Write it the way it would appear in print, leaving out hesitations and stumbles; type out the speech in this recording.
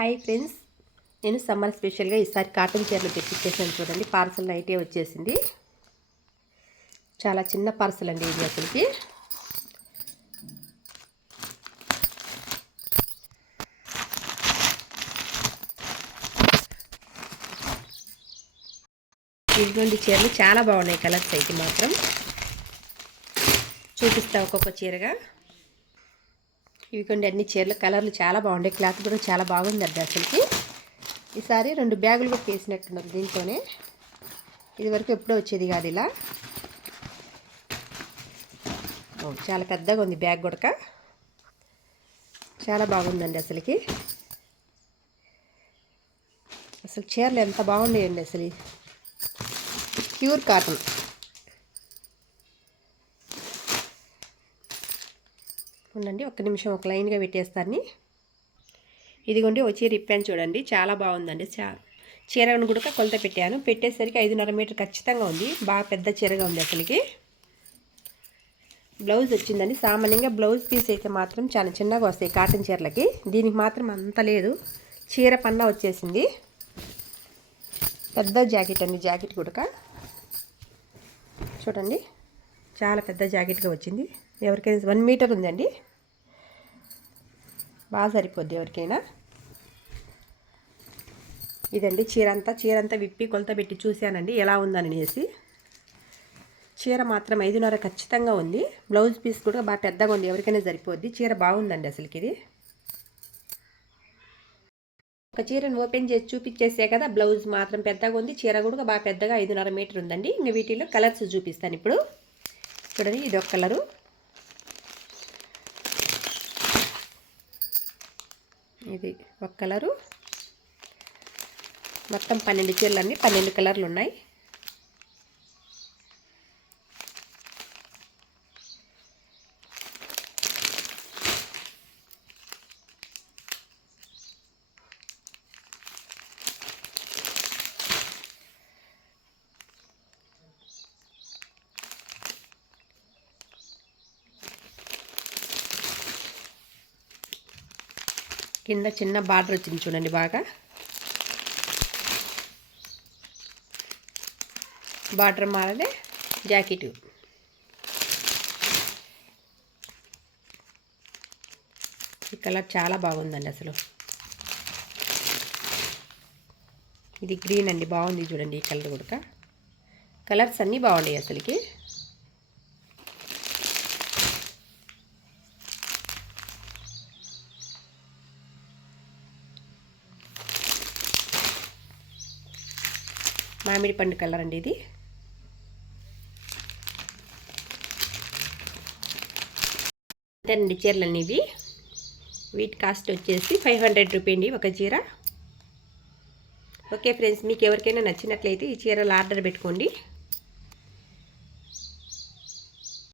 Hi friends, నేను summer స్పెషల్గా ఈసారి కాటన్ చీరలు తెప్పించేసాను. చూడండి, పార్సల్ నైటే వచ్చేసింది. చాలా చిన్న పార్సల్ అండి ఇది అసలుకి. ఇటువంటి చీరలు చాలా బాగున్నాయి. కలర్స్ అయితే మాత్రం చూపిస్తా ఒక్కొక్క చీరగా. ఇవి కొన్ని అన్ని చీరల కలర్లు చాలా బాగుంటాయి. క్లాత్ కూడా చాలా బాగుంది అండి అసలుకి. ఈసారి 2 బ్యాగులు కూడా వేసినట్టున్నారు దీంట్లోనే. ఇది వరకు ఎప్పుడో వచ్చేది కాదు ఇలా. చాలా పెద్దగా ఉంది బ్యాగ్ కూడా. చాలా బాగుందండి అసలుకి. అసలు చీరలు ఎంత బాగున్నాయండి అసలు. Pure cotton. ఉండండి, ఒక్క నిమిషం ఒక లైన్గా పెట్టేస్తాను. ఇదిగోండి వచ్చి రిప్పాను చూడండి, చాలా బాగుందండి. చీరను కూడా కొలత పెట్టాను. పెట్టేసరికి 5.5 మీటర్ ఖచ్చితంగా ఉంది. బాగా పెద్ద చీరగా ఉంది అసలుకి. బ్లౌజ్ వచ్చిందండి. సామాన్యంగా బ్లౌజ్ పీస్ అయితే మాత్రం చాలా చిన్నగా వస్తాయి కాటన్ చీరలకి. దీనికి మాత్రం అంత లేదు. చీర పన్నా వచ్చేసింది. పెద్ద జాకెట్ అండి. జాకెట్ కూడా చూడండి, చాలా పెద్ద జాకెట్గా వచ్చింది. ఎవరికైనా 1 మీటర్ ఉందండి. బాగా సరిపోద్ది ఎవరికైనా. ఇదండి చీరంతా విప్పి కొలత పెట్టి చూశానండి ఎలా ఉందనేసి. చీర మాత్రం 5.5 ఖచ్చితంగా ఉంది. బ్లౌజ్ పీస్ కూడా బాగా పెద్దగా ఉంది. ఎవరికైనా సరిపోద్ది. చీర బాగుందండి అసలుకి. ఇది ఒక చీరను ఓపెన్ చేసి చూపించేసే కదా. బ్లౌజ్ మాత్రం పెద్దగా ఉంది. చీర కూడా బాగా పెద్దగా 5.5 మీటర్ ఉందండి. ఇంకా వీటిలో కలర్స్ చూపిస్తాను ఇప్పుడు. చూడండి, ఇది ఒక కలరు, ఇది ఒక కలరు. మొత్తం 12 చీరలన్నీ 12 కలర్లు ఉన్నాయి. కింద చిన్న బార్డర్ వచ్చింది చూడండి. బాగా బార్డర్ మారదే జాకెట్. ఈ కలర్ చాలా బాగుందండి అసలు. ఇది గ్రీన్ అండి, బాగుంది చూడండి. ఈ కలర్ కూడా. కలర్స్ అన్నీ బాగున్నాయి అసలుకి. మామిడి పండు కలర్ అండి ఇది. అంతేనండి చీరలన్నీ ఇవి. వీటి కాస్ట్ వచ్చేసి 500 రూపీ అండి ఒక చీర. ఓకే ఫ్రెండ్స్, మీకు ఎవరికైనా నచ్చినట్లయితే ఈ చీరలు ఆర్డర్ పెట్టుకోండి.